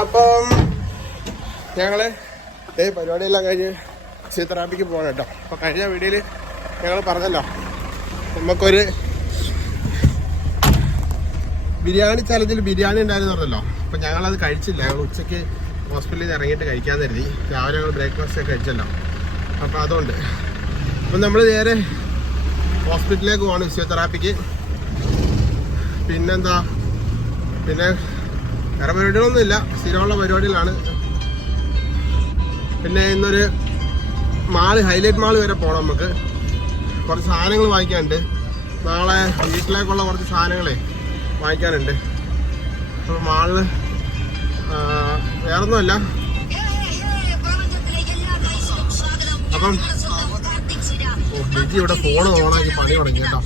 അപ്പം ഞങ്ങൾ ഏ പരിപാടിയെല്ലാം കഴിഞ്ഞ് ഫിസിയോതെറാപ്പിക്ക് പോകണം കേട്ടോ. അപ്പോൾ കഴിഞ്ഞ വീഡിയോയിൽ ഞങ്ങൾ പറഞ്ഞല്ലോ നമുക്കൊരു ബിരിയാണി ചലഞ്ചിൽ ബിരിയാണി ഉണ്ടായിരുന്നു പറഞ്ഞല്ലോ. അപ്പം ഞങ്ങളത് കഴിച്ചില്ല. ഞങ്ങൾ ഉച്ചയ്ക്ക് ഹോസ്പിറ്റലിൽ നിന്ന് ഇറങ്ങിയിട്ട് കഴിക്കാൻ കരുതി. രാവിലെ ഞങ്ങൾ ബ്രേക്ക്ഫാസ്റ്റ് ഒക്കെ കഴിച്ചല്ലോ. അപ്പോൾ അതുകൊണ്ട്. അപ്പം നമ്മൾ നേരെ ഹോസ്പിറ്റലിലേക്ക് പോകണം ഫിസിയോതെറാപ്പിക്ക്. പിന്നെന്താ? പിന്നെ വേറെ പരിപാടികളൊന്നുമില്ല. സ്ഥിരമുള്ള പരിപാടികളാണ്. പിന്നെ ഇന്നൊരു മാൾ ഹൈലൈറ്റ് മാൾ വരെ പോകണം നമുക്ക്. കുറച്ച് സാധനങ്ങൾ വാങ്ങിക്കാനുണ്ട്. നാളെ വീട്ടിലേക്കുള്ള കുറച്ച് സാധനങ്ങളെ വാങ്ങിക്കാനുണ്ട്. അപ്പോൾ മാളിൽ വേറൊന്നുമല്ല. അപ്പം ഇവിടെ ഫോൺ ഓണാക്കി പണി തുടങ്ങി കേട്ടോ.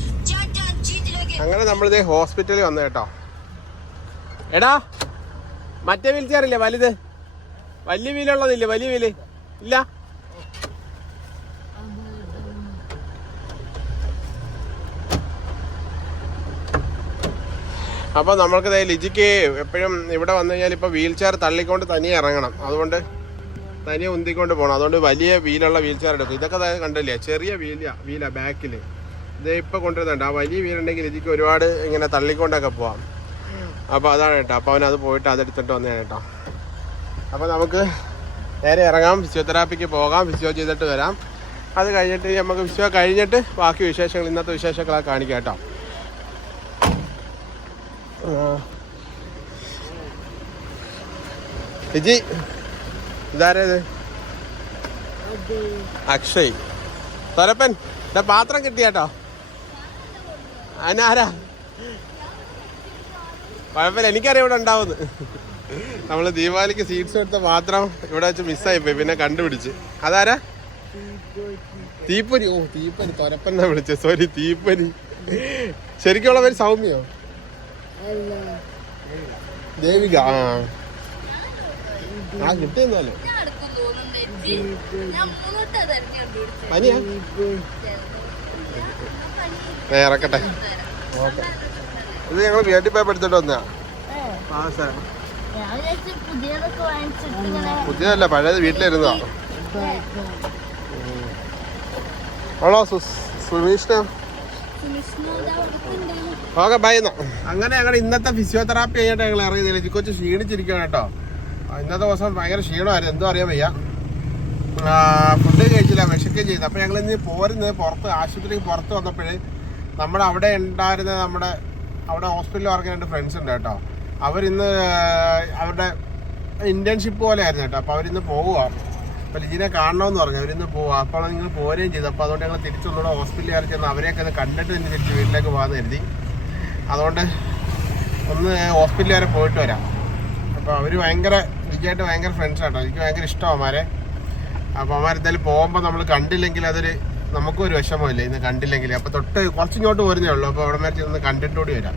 അങ്ങനെ നമ്മളിത് ഹോസ്പിറ്റലിൽ വന്നു കേട്ടോ. എടാ മറ്റേ വീൽ ചെയർ ഇല്ലേ? വലുത്. വലിയ വീലുള്ളതില്ലേ വലിയ വീൽ ഇല്ല. അപ്പൊ നമ്മൾക്ക് ലിജിക്ക് എപ്പോഴും ഇവിടെ വന്നു കഴിഞ്ഞാൽ ഇപ്പൊ വീൽ ചെയർ തള്ളിക്കൊണ്ട് തനിയെ ഇറങ്ങണം. അതുകൊണ്ട് തനിയെ ഉന്തിക്കൊണ്ട് പോകണം. അതുകൊണ്ട് വലിയ വീലുള്ള വീൽ ചെയർ എടുക്കും. ഇതൊക്കെ കണ്ടില്ലേ? ചെറിയ വീല വീല ബാക്കിൽ ഇത് ഇപ്പൊ കൊണ്ടുവരുന്നുണ്ട്. ആ വലിയ വീലുണ്ടെങ്കിൽ ലിജിക്ക് ഒരുപാട് ഇങ്ങനെ തള്ളിക്കൊണ്ടൊക്കെ പോവാം. അപ്പോൾ അതാണ് കേട്ടോ. അപ്പോൾ അവൻ അത് പോയിട്ട് അതെടുത്തിട്ട് വന്നതാണ് കേട്ടോ. അപ്പോൾ നമുക്ക് നേരെ ഇറങ്ങാം. ഫിസിയോതെറാപ്പിക്ക് പോകാം. ഫിസിയോ ചെയ്തിട്ട് വരാം. അത് കഴിഞ്ഞിട്ട് നമുക്ക് ഫിസിയോ കഴിഞ്ഞിട്ട് ബാക്കി വിശേഷങ്ങൾ ഇന്നത്തെ വിശേഷങ്ങളൊക്കെ കാണിക്കാം കേട്ടോ. ജി ഇതാരേത് അക്ഷയ്. തൊരപ്പൻ പാത്രം കിട്ടിയാട്ടോ അതിനാരാ? കുഴപ്പമില്ല എനിക്കറിയാം ഇവിടെ ഉണ്ടാവുന്നത് നമ്മൾ ദീപാവലിക്ക് സീറ്റ്സ് എടുത്ത മാത്രം ഇവിടെ വെച്ച് മിസ്സായി പോയി പിന്നെ കണ്ടുപിടിച്ച്. അതാരാ? തീപ്പനി ഓ തീപ്പനി തൊരപ്പന്നാ വിളിച്ചത് സോറി തീപ്പനി ശരിക്കുള്ള പേര് സൗമ്യോ? ദേവിക. ആ. ആ കിട്ടിയെന്നാലോ പനിയാ? ഇറക്കട്ടെ. ഓക്കെ. ഇത് ഞങ്ങൾ വീട്ടിൽ പോയപ്പോ എടുത്തിട്ട് വന്നാ ആ പുതിയതല്ല പഴയത് വീട്ടിലിരുന്നതാ ഹലോ സുനീഷ്ണ. ഓക്കെ ബൈ അങ്ങനെ ഞങ്ങൾ ഇന്നത്തെ ഫിസിയോതെറാപ്പി കഴിഞ്ഞിട്ട് ഞങ്ങൾ ഇറങ്ങിയതില്ല. കൊച്ചു ക്ഷീണിച്ചിരിക്കുകയാണ് കേട്ടോ. ഇന്നത്തെ ദിവസം ഭയങ്കര ക്ഷീണമായിരുന്നു. എന്തോ അറിയാൻ വയ്യ. ഫുഡ് കഴിച്ചില്ല വിശക്കുകയും ചെയ്തു. അപ്പോൾ ഞങ്ങൾ ഇന്ന് പോരുന്നത് പുറത്ത് ആശുപത്രിക്ക് പുറത്ത് വന്നപ്പോഴേ നമ്മുടെ അവിടെ ഉണ്ടായിരുന്ന നമ്മുടെ അവിടെ ഹോസ്പിറ്റലിൽ വർക്ക് രണ്ട് ഫ്രണ്ട്സ് ഉണ്ട് കേട്ടോ. അവരിന്ന് അവരുടെ ഇന്റേൺഷിപ്പ് പോലെ ആയിരുന്നു കേട്ടോ. അപ്പോൾ അവരിന്ന് പോവുക അപ്പോൾ ലിജിനെ കാണണമെന്ന് പറഞ്ഞു. അവരിന്ന് പോവുക അപ്പോൾ നിങ്ങൾ പോരുകയും ചെയ്തു. അപ്പോൾ അതുകൊണ്ട് ഞങ്ങൾ തിരിച്ചൊന്നുകൂടെ ഹോസ്പിറ്റലിൽ കയറി ചെന്ന് അവരെയൊക്കെ ഒന്ന് കണ്ടിട്ട് തന്നെ തിരിച്ച് വീട്ടിലേക്ക് പോകാമെന്ന് കരുതി. അതുകൊണ്ട് ഒന്ന് ഹോസ്പിറ്റലിൽ വരെ പോയിട്ട് വരാം. അപ്പോൾ അവർ ഭയങ്കര ലിജിയായിട്ട് ഭയങ്കര ഫ്രണ്ട്സ് ആട്ടോ. എനിക്ക് ഭയങ്കര ഇഷ്ടമാണ് അവന്മാരെ. അപ്പോൾ അവന്മാരെന്തായാലും പോകുമ്പോൾ നമ്മൾ കണ്ടില്ലെങ്കിൽ അതൊരു നമുക്കും ഒരു വിഷമമില്ല. ഇന്ന് കണ്ടില്ലെങ്കിൽ അപ്പോൾ തൊട്ട് കുറച്ച് ഇങ്ങോട്ട് പോരുന്നേ ഉള്ളൂ. അപ്പോൾ അവിടെ മേലെ ഒന്ന് കണ്ടിട്ട് കൂടി വരാം.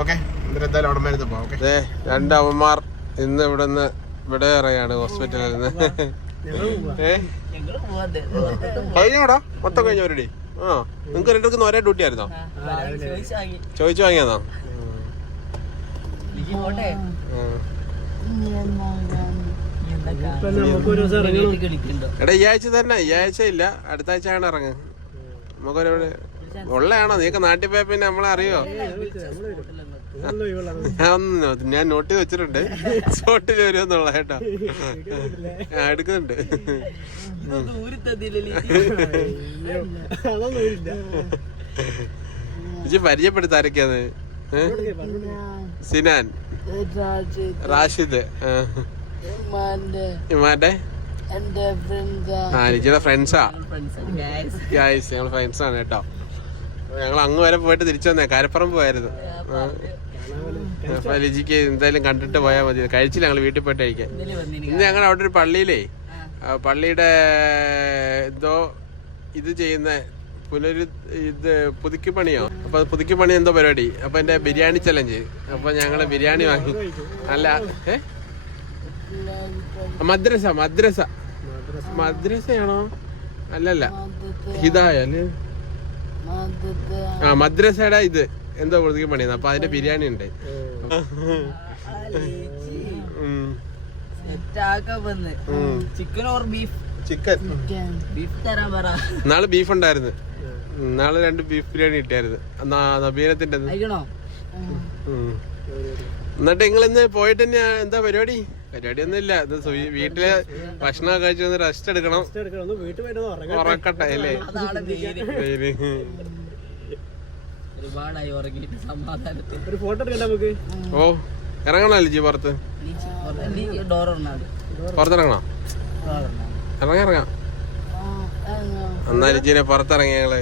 ഓക്കെ എന്നിട്ട് എന്തായാലും അവിടെ മേലത്ത് പോകാം ഓക്കെ രണ്ട് അമ്മമാർ ഇന്ന് ഇവിടെ നിന്ന് ഇവിടെ ഇറങ്ങാണ് ഹോസ്പിറ്റലിൽ നിന്ന് കഴിഞ്ഞോടാ? മൊത്തം കഴിഞ്ഞവരുടെ ആ നിങ്ങൾക്ക് രണ്ടുപേർക്കും ഒരേ ഡ്യൂട്ടി ആയിരുന്നോ? ചോദിച്ചു വാങ്ങിയതാ? എടാ ഈ ആഴ്ച തന്നെ ഈ ആഴ്ച ഇല്ല. അടുത്ത ആഴ്ച ആണ് ഇറങ്ങ. നമുക്കൊരു ഉള്ളയാണോ? നീക്ക് നാട്ടിൽ പോയ പിന്നെ നമ്മളെ അറിയോ? ഞാൻ ഒന്ന് ഞാൻ നോട്ട് ചെയ്ത് വെച്ചിട്ടുണ്ട്. സ്പോട്ടിൽ വരുമെന്നുള്ള കേട്ടോ. എടുക്കുന്നുണ്ട്. ഇജ്ജ് പരിചയപ്പെടുത്ത ആരൊക്കെയാന്ന്? സിനാൻ. റാഷിദ്. ഇമാന്റെ എന്റെ ഫ്രണ്ട്സ് ഗായ്സ് ഞങ്ങൾ ഫ്രണ്ട്സ് ആണ് കേട്ടോ. ഞങ്ങൾ അങ്ങ് വരെ പോയിട്ട് തിരിച്ചു വന്നേ. കാരപ്പുറം പോയായിരുന്നു. അപ്പൊ ലിജിക്ക് എന്തായാലും കണ്ടിട്ട് പോയാൽ മതി. കഴിച്ചില്ല ഞങ്ങൾ വീട്ടിൽ പോയിട്ട് കഴിക്കാൻ. ഇന്ന് ഞങ്ങൾ അവിടെ ഒരു പള്ളിയിലേ പള്ളിയുടെ എന്തോ ഇത് ചെയ്യുന്ന പുനരു ഇത് പുതുക്കി പണിയോ? അപ്പൊ പുതുക്കി പണി എന്തോ പരിപാടി. അപ്പൊ എന്റെ ബിരിയാണി ചലഞ്ച് അപ്പൊ ഞങ്ങൾ ബിരിയാണി വാങ്ങി. അല്ല ഏ? മദ്രസ മദ്രസ. മദ്രസയാണോ? അല്ലല്ല. ഹിതായ ആ മദ്രസയുടെ ഇത്. എന്തോ കൊടുത്തേക്ക് പണിയുന്നത് അപ്പൊ അതിന്റെ ബിരിയാണി ഉണ്ട്. Chicken or beef? Chicken. Beef തരാൻ പറ. നാളെ ബീഫ് ഉണ്ടായിരുന്നു. നാളെ രണ്ട് ബീഫ് ബിരിയാണി കിട്ടിയായിരുന്നു. നബീനത്തിന്റെ എന്നിട്ട് നിങ്ങൾ ഇന്ന് പോയിട്ട് തന്നെയാ എന്താ പരിപാടി? പരിപാടി ഒന്നും ഇല്ല ഇത് സുയി- വീട്ടിൽ ഭക്ഷണം കഴിച്ചു വന്ന് റെസ്റ്റ് എടുക്കണം. ഉറക്കട്ടെ അല്ലേ? അതാണ് മെയിൻ വെയിൽ. ഒരുപാടായി ഉറങ്ങിയിട്ട് സമാധാനത്തിൽ. ഓ ഇറങ്ങണല്ലേ ജി പുറത്ത്? ഡോർ പുറത്തിറങ്ങണോ? ഇറങ്ങാം ഇറങ്ങാം. എന്നാലും ജീനെ പുറത്തിറങ്ങി ഞങ്ങൾ.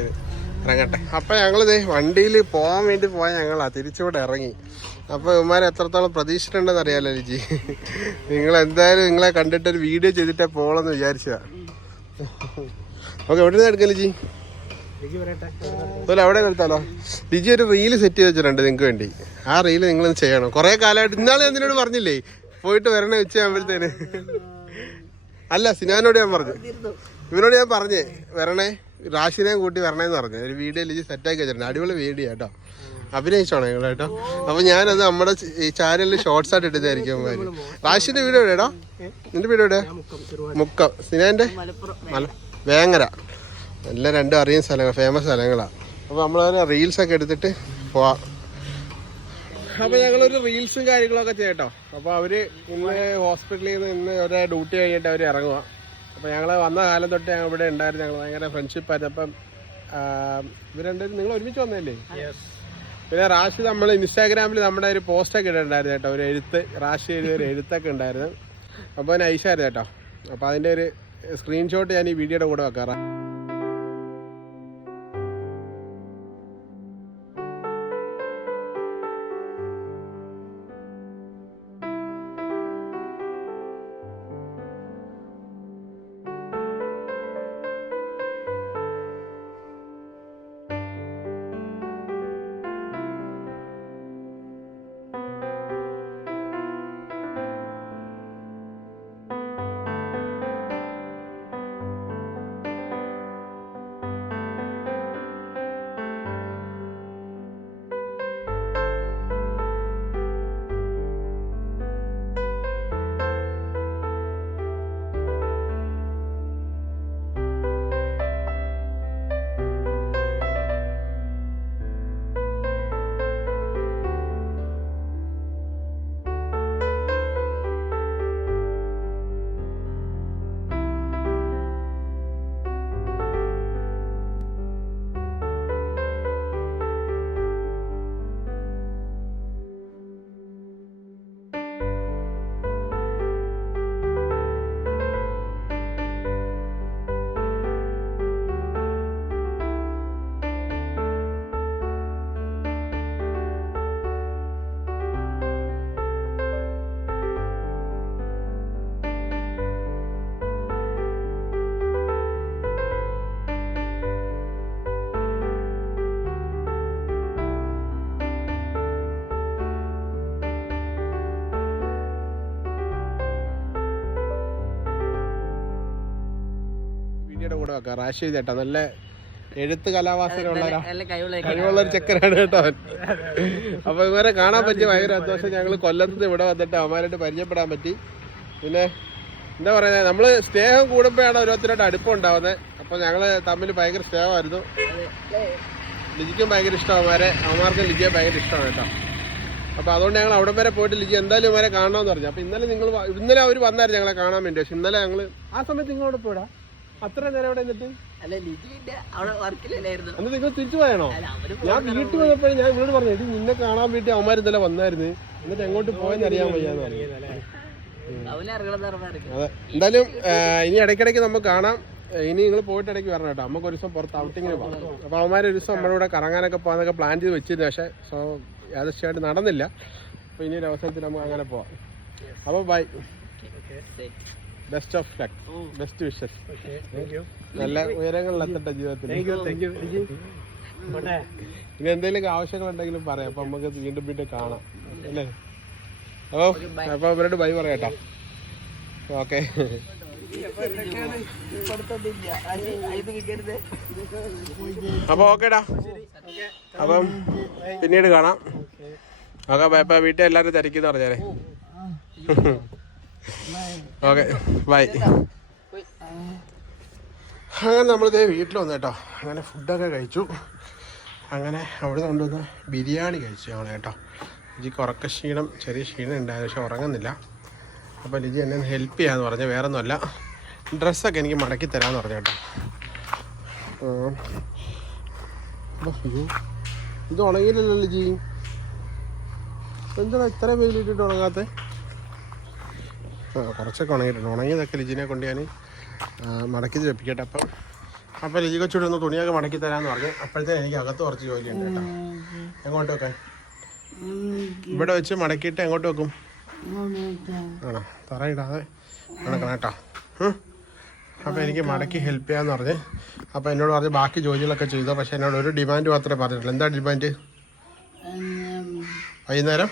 ഇറങ്ങട്ടെ. അപ്പൊ ഞങ്ങളിത് വണ്ടിയിൽ പോകാൻ വേണ്ടി പോയ ഞങ്ങളാ തിരിച്ചുകൂടെ ഇറങ്ങി. അപ്പൊ ഇവന്മാരെ എത്രത്തോളം പ്രതീക്ഷിച്ചിട്ടുണ്ടെന്ന് അറിയാലോ ലിജി. നിങ്ങൾ എന്തായാലും നിങ്ങളെ കണ്ടിട്ട് ഒരു വീഡിയോ ചെയ്തിട്ടേ പോകണമെന്ന് വിചാരിച്ചതാ. ഓക്കെ എവിടെ നിന്ന് എടുക്കാം ലിജി? അതുപോലെ അവിടെ നിർത്താലോ? ലിജി ഒരു റീൽ സെറ്റ് ചെയ്ത് വെച്ചിട്ടുണ്ട് നിങ്ങൾക്ക് വേണ്ടി. ആ റീൽ നിങ്ങൾ ചെയ്യണം. കുറെ കാലമായിട്ട് ഇന്നാളെ എന്തിനോട് പറഞ്ഞില്ലേ പോയിട്ട് വരണേ ഉച്ചയാകുമ്പോഴത്തേന് അല്ല സിനാനോട് ഞാൻ പറഞ്ഞു. ഇവനോട് ഞാൻ പറഞ്ഞേ വരണേ. റാഷിനെയും കൂട്ടി വരണേന്ന് പറഞ്ഞു. ഒരു വീഡിയോ ലിജി സെറ്റാക്കി വെച്ചിട്ടുണ്ട്. അടിപൊളി വീഡിയോ കേട്ടോ അഭിനയിച്ചോണേ കേട്ടോ. അപ്പൊ ഞാനത് നമ്മുടെ ഈ ചാനലിൽ ഷോർട്സ് ആയിട്ട് ഇട്ടതായിരിക്കും. റാഷിന്റെ വീഡിയോ എവിടെയാടാ നിന്റെ വീഡിയോ എവിടെയാ? മുക്കം. സിനാന്റെ? വേങ്ങര. എല്ലാം രണ്ടും അറിയുന്ന സ്ഥലങ്ങൾ ഫേമസ് സ്ഥലങ്ങളാണ് അപ്പോൾ നമ്മൾ റീൽസ് ഒക്കെ എടുത്തിട്ട് പോവാം. അപ്പോൾ ഞങ്ങളൊരു റീൽസും കാര്യങ്ങളൊക്കെ ചെയ്യട്ടോ. അപ്പോൾ അവർ ഇന്ന് ഹോസ്പിറ്റലിൽ നിന്ന് ഇന്ന് ഒരു ഡ്യൂട്ടി കഴിഞ്ഞിട്ട് അവർ ഇറങ്ങുക അപ്പോൾ ഞങ്ങൾ വന്ന കാലം തൊട്ട് ഞങ്ങൾ ഇവിടെ ഉണ്ടായിരുന്നു. ഞങ്ങൾ ഭയങ്കര ഫ്രണ്ട്ഷിപ്പ് ആയിരുന്നു. അപ്പം ഇവർ രണ്ടുപേരും നിങ്ങൾ ഒരുമിച്ച് വന്നല്ലേ പിന്നെ റാഷി നമ്മൾ ഇൻസ്റ്റാഗ്രാമിൽ നമ്മുടെ ഒരു പോസ്റ്റൊക്കെ ഇട്ടിട്ടുണ്ടായിരുന്നു കേട്ടോ. ഒരു എഴുത്ത് റാഷി എഴുതിയ ഒരു എഴുത്തൊക്കെ ഉണ്ടായിരുന്നു. അപ്പോൾ നൈസായിരുന്നു കേട്ടോ. അപ്പോൾ അതിന്റെ ഒരു സ്ക്രീൻഷോട്ട് ഞാൻ ഈ വീഡിയോയുടെ കൂടെ വെക്കാറാണ് വീഡിയോയുടെ കൂടെ റാഷി ചേട്ടാ നല്ല എഴുത്ത് കലാവാസനയുള്ള നല്ല കഴിവുള്ള ഒരു ചെക്കനാണ്. കേട്ടോ. അപ്പൊ ഇവരെ കാണാൻ പറ്റി ഭയങ്കര സന്തോഷം. ഞങ്ങൾ കൊല്ലത്ത് ഇവിടെ വന്നിട്ട് അവന്മാരായിട്ട് പരിചയപ്പെടാൻ പറ്റി. പിന്നെ എന്താ പറയുന്നത് നമ്മൾ സ്നേഹം കൂടുമ്പോഴാണ് ഓരോരുത്തരായിട്ട് അടുപ്പം ഉണ്ടാവുന്നത്. അപ്പൊ ഞങ്ങൾ തമ്മിൽ ഭയങ്കര സ്നേഹമായിരുന്നു. ലിജിക്കും ഭയങ്കര ഇഷ്ടം അവന്മാരെ. അവന്മാർക്കും ലിജിയെ ഭയങ്കര ഇഷ്ടമാണ് കേട്ടോ. അപ്പൊ അതുകൊണ്ട് ഞങ്ങൾ അവിടെ വരെ പോയിട്ട് ലിജി എന്തായാലും ഇവരെ കാണണമെന്ന് പറഞ്ഞു. അപ്പൊ ഇന്നലെ നിങ്ങൾ ഇന്നലെ അവർ വന്നായിരുന്നു ഞങ്ങളെ കാണാൻ വേണ്ടി. പക്ഷെ ഇന്നലെ ഞങ്ങൾ ആ സമയത്ത് നിങ്ങളോട് പോയിടാ അത്ര നേരം അവിടെ നിന്നിട്ട് അല്ല അവിടെ വർക്കിലല്ലായിരുന്നു. നിങ്ങൾ തിരിച്ചു പോയാണോ? ഞാൻ വീട്ടിൽ വന്നപ്പോഴും ഞാൻ വീട് പറഞ്ഞു ഇത് നിന്നെ കാണാൻ വേണ്ടി അവന്മാർ ഇന്നലെ വന്നായിരുന്നു. എന്നിട്ട് എങ്ങോട്ട് പോയെന്ന് അറിയാൻ വയ്യാന്ന് പറഞ്ഞു. അതെ. എന്തായാലും ഇനി ഇടയ്ക്കിടയ്ക്ക് നമുക്ക് കാണാം. ഇനി നിങ്ങൾ പോയിട്ട് ഇടയ്ക്ക് വരണം കേട്ടോ. നമുക്ക് ഒരു ദിവസം പുറത്ത് ഔട്ടിങ്ങിന് പോകാം. അപ്പോൾ അവന്മാർ ഒരു ദിവസം നമ്മുടെ കൂടെ കറങ്ങാനൊക്കെ പോകാനൊക്കെ പ്ലാൻ ചെയ്ത് വെച്ചിരുന്നു. പക്ഷേ സോ യാദൃശ്യമായിട്ട് നടന്നില്ല. അപ്പോൾ ഇനി ഒരു അവസരത്തിൽ നമുക്ക് അങ്ങനെ പോവാം. അപ്പോൾ bye best of luck best wishes നല്ല ഉയരങ്ങളിൽ എത്തട്ടെ ജീവിതത്തിൽ ഇനി എന്തെങ്കിലും ആവശ്യങ്ങൾ ഉണ്ടെങ്കിലും പറയാം. അപ്പൊ നമുക്ക് വീണ്ടും വീണ്ടും കാണാം. അല്ലേ? അപ്പൊ അപ്പൊ അവരോട് ബൈ പറയാട്ടോ. ഓക്കെ. അപ്പൊ ഓക്കേടാ. അപ്പം പിന്നീട് കാണാം. ഓക്കെ. ബൈ വീട്ടിൽ എല്ലാരും തിരക്കിന്ന് പറഞ്ഞേരെ ഓക്കെ ബൈ. അങ്ങനെ നമ്മളിതേ വീട്ടിൽ വന്നു കേട്ടോ. അങ്ങനെ ഫുഡൊക്കെ കഴിച്ചു. അങ്ങനെ അവിടെ നിന്ന് കൊണ്ടുവന്ന് ബിരിയാണി കഴിച്ചു ഞങ്ങൾ കേട്ടോ. ലിജിക്ക് ഉറക്ക ക്ഷീണം ചെറിയ ക്ഷീണം ഉണ്ടായിരുന്നു പക്ഷെ ഉറങ്ങുന്നില്ല. അപ്പോൾ ലിജി എന്നെ ഹെൽപ്പ് ചെയ്യാന്ന് പറഞ്ഞു വേറെ ഒന്നുമല്ല ഡ്രസ്സൊക്കെ എനിക്ക് മടക്കി തരാമെന്ന് പറഞ്ഞു കേട്ടോ. ഇത് ഉണങ്ങിയില്ലല്ലോ ലിജി. എന്താണ് ഇത്ര വെയിലിട്ടിട്ട് ഉണങ്ങാത്ത? ആ കുറച്ചൊക്കെ ഉണങ്ങിയിട്ടുണ്ട്. ഉണങ്ങിയതൊക്കെ ലിജിനെ കൊണ്ട് ഞാൻ മടക്കി ലഭിക്കട്ടെ അപ്പം അപ്പം ലിജി കൊച്ചുകൂടെ ഒന്ന് തുണിയൊക്കെ മടക്കി തരാമെന്ന് പറഞ്ഞു അപ്പോഴത്തേന് എനിക്ക് അകത്ത് കുറച്ച് ജോലിയുണ്ട് കേട്ടോ. എങ്ങോട്ട് വെക്കാൻ? ഇവിടെ വെച്ച് മടക്കിയിട്ട് എങ്ങോട്ട് വെക്കും? ആണോ? തറയിടാതെ നടക്കണം കേട്ടോ. അപ്പം അപ്പോൾ എനിക്ക് മടക്കി ഹെൽപ്പ് ചെയ്യാന്ന് പറഞ്ഞ് അപ്പോൾ എന്നോട് പറഞ്ഞ് ബാക്കി ജോലികളൊക്കെ ചെയ്തു. പക്ഷേ എന്നോട് ഒരു ഡിമാൻഡ് മാത്രമേ പറഞ്ഞിട്ടുള്ളൂ. എന്താ ഡിമാൻഡ്? വൈകുന്നേരം?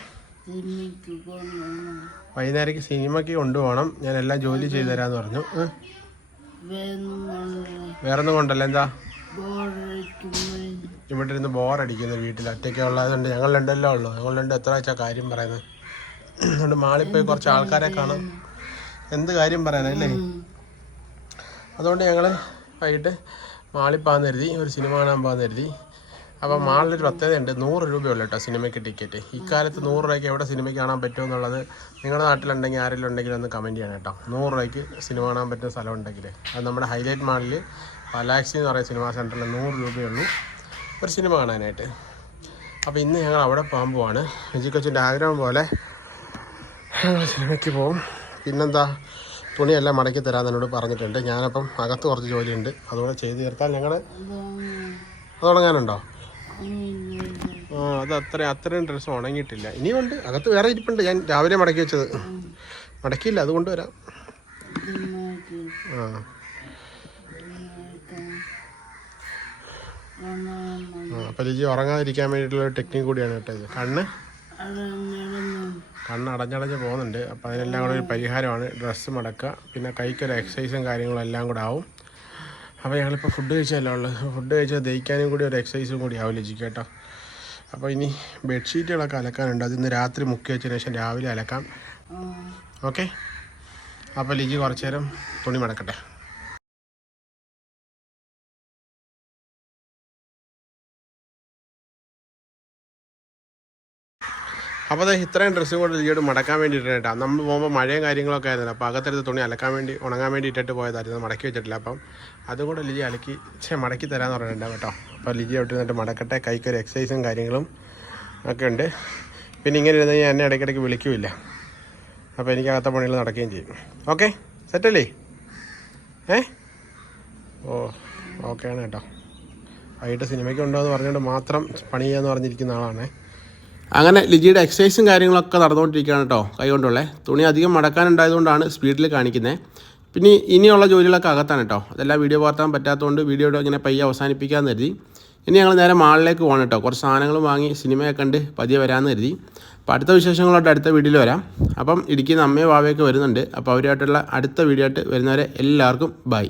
വൈകുന്നേരക്ക് സിനിമയ്ക്ക് കൊണ്ടുപോകണം. ഞാൻ എല്ലാം ജോലി ചെയ്തു തരാന്ന് പറഞ്ഞു. വേറൊന്നും കൊണ്ടല്ല. എന്താ? ഇവിടെ ഇരുന്ന് ബോറടിക്കുന്നു വീട്ടിൽ ഒറ്റയ്ക്ക് ഉള്ളതുകൊണ്ട് ഞങ്ങൾ രണ്ടല്ലേ ഉള്ളൂ. ഞങ്ങൾ രണ്ട് എത്ര വെച്ചാൽ കാര്യം പറയുന്നത്? അതുകൊണ്ട് മാളിൽ പോയി കുറച്ച് ആൾക്കാരെ കാണാം. എന്ത് കാര്യം പറയാനല്ലേ? അതുകൊണ്ട് ഞങ്ങൾ വൈകിട്ട് മാളിൽ പോകാൻ കരുതി. ഒരു സിനിമ കാണാൻ പോകാൻ കരുതി. അപ്പം മാളിലൊരു പ്രത്യേകതയുണ്ട്. നൂറ് രൂപയുള്ളൂ കേട്ടോ സിനിമയ്ക്ക് ടിക്കറ്റ്. ഇക്കാലത്ത് നൂറ് രൂപയ്ക്ക് എവിടെ സിനിമ കാണാൻ പറ്റുമോ എന്നുള്ളത് നിങ്ങളുടെ നാട്ടിലുണ്ടെങ്കിൽ ആരെങ്കിലും ഉണ്ടെങ്കിൽ ഒന്ന് കമന്റ് ചെയ്യണം കേട്ടോ. നൂറ് രൂപയ്ക്ക് സിനിമ കാണാൻ പറ്റുന്ന സ്ഥലം ഉണ്ടെങ്കിൽ അത് നമ്മുടെ ഹൈലൈറ്റ് മാളിൽ പലാക്സി എന്ന് പറയുന്ന സിനിമാ സെന്ററിൽ നൂറ് രൂപയുള്ളൂ ഒരു സിനിമ കാണാനായിട്ട്. അപ്പോൾ ഇന്ന് ഞങ്ങൾ അവിടെ പോകാൻ പോവാണ്. കൊച്ചിന്റെ ആഗ്രഹം പോലെ ഞങ്ങൾ സിനിമയ്ക്ക് പോവും. പിന്നെന്താ? തുണിയെല്ലാം മടക്കി തരാൻ എന്നോട് പറഞ്ഞിട്ടുണ്ട്. ഞാനപ്പം അകത്ത് കുറച്ച് ജോലിയുണ്ട്. അതുകൂടെ ചെയ്ത് തീർത്താൽ ഞങ്ങൾ അത് തുടങ്ങാനുണ്ടോ? ആ അത് അത്ര അത്രയും ഡ്രസ്സ് ഉണങ്ങിയിട്ടില്ല. ഇനിയുണ്ട്. അകത്ത് വേറെ ഇരിപ്പുണ്ട്. ഞാൻ രാവിലെ മടക്കി വെച്ചത്. മടക്കിയില്ല. അതുകൊണ്ട് വരാം ആ. അപ്പം ലിജി ഉറങ്ങാതിരിക്കാൻ വേണ്ടിയിട്ടുള്ള ഒരു ടെക്നിക്ക് കൂടിയാണ് കേട്ടോ കണ്ണ്? കണ്ണ് അടഞ്ഞടഞ്ഞ് പോകുന്നുണ്ട്. അപ്പോൾ അതിനെല്ലാം കൂടെ ഒരു പരിഹാരമാണ്. ഡ്രസ്സ് മടക്കുക. പിന്നെ കൈക്കൊരു എക്സസൈസും കാര്യങ്ങളും എല്ലാം കൂടെ ആവും. അപ്പോൾ ഞങ്ങളിപ്പോൾ ഫുഡ് കഴിച്ചല്ലേ ഉള്ളത് ഫുഡ് കഴിച്ചാൽ ദഹിക്കാനും കൂടി ഒരു എക്സസൈസും കൂടി ആവും ലിജിക്ക് കേട്ടോ. അപ്പോൾ ഇനി ബെഡ്ഷീറ്റുകളൊക്കെ അലക്കാനുണ്ട്. അത് ഇന്ന് രാത്രി മുക്കി വെച്ചതിന് ശേഷം രാവിലെ അലക്കാം. ഓക്കെ അപ്പോൾ ലിജി കുറച്ചു നേരം തുണി മടക്കട്ടെ. അപ്പോൾ അത് ഇത്രയും ഡ്രസ്സും കൊണ്ട് ലിജിയോട് മടക്കാൻ വേണ്ടിയിട്ടാണ് നമ്മൾ പോകുമ്പോൾ മഴയും കാര്യങ്ങളൊക്കെ ആയിരുന്നില്ല അപ്പോൾ അകത്തെടുത്ത് തുണി അലക്കാൻ വേണ്ടി ഉണങ്ങാൻ വേണ്ടി ഇട്ടിട്ട് പോയതായിരുന്നു. മടക്കി വെച്ചിട്ടില്ല. അപ്പം അതുകൊണ്ട് ലിജി അലക്കി ചേ മടക്കി തരാമെന്ന് പറഞ്ഞിട്ടുണ്ട് കേട്ടോ. അപ്പോൾ ലിജി അവിടെ നിന്നിട്ട് മടക്കട്ടെ. കൈക്കൊരു എക്സസൈസും കാര്യങ്ങളും ഒക്കെ ഉണ്ട്. പിന്നെ ഇങ്ങനെ ഇരുന്ന് ഞാൻ എന്നെ ഇടയ്ക്കിടയ്ക്ക് വിളിക്കുമില്ല അപ്പോൾ എനിക്ക് അകത്ത പണികൾ നടക്കുകയും ചെയ്യും. ഓക്കെ? സെറ്റല്ലേ ഏ? ഓ ഓക്കെയാണ് കേട്ടോ. വൈകിട്ട് സിനിമയ്ക്ക് ഉണ്ടോ എന്ന് പറഞ്ഞുകൊണ്ട് മാത്രം പണി ചെയ്യാന്ന് പറഞ്ഞിരിക്കുന്ന ആളാണേ. അങ്ങനെ ലിജിയുടെ എക്സസൈസും കാര്യങ്ങളൊക്കെ നടന്നുകൊണ്ടിരിക്കുകയാണ് കേട്ടോ കൈകൊണ്ടുള്ളത് തുണി അധികം മടക്കാനുണ്ടായതുകൊണ്ടാണ് സ്പീഡിൽ കാണിക്കുന്നത്. പിന്നെ ഇനിയുള്ള ജോലികളൊക്കെ അകത്താണ് കേട്ടോ. അതെല്ലാം വീഡിയോ പകർത്താൻ പറ്റാത്തതുകൊണ്ട് വീഡിയോ ഇങ്ങനെ പയ്യെ അവസാനിപ്പിക്കാമെന്ന് കരുതി. ഇനി ഞങ്ങൾ നേരെ മാളിലേക്ക് പോകണം കേട്ടോ. കുറച്ച് സാധനങ്ങൾ വാങ്ങി സിനിമയൊക്കെ കണ്ട് പതിയെ വരാമെന്ന് കരുതി. അപ്പോൾ അടുത്ത വിശേഷങ്ങളോട്ട് അടുത്ത വീഡിയോയിൽ വരാം. അപ്പം ഇടുക്കിയിൽ നിന്ന് അമ്മയും വാവയൊക്കെ വരുന്നുണ്ട്. അപ്പോൾ അവരുമായിട്ടുള്ള അടുത്ത വീഡിയോ ആയിട്ട് വരുന്നവരെ എല്ലാവർക്കും ബൈ.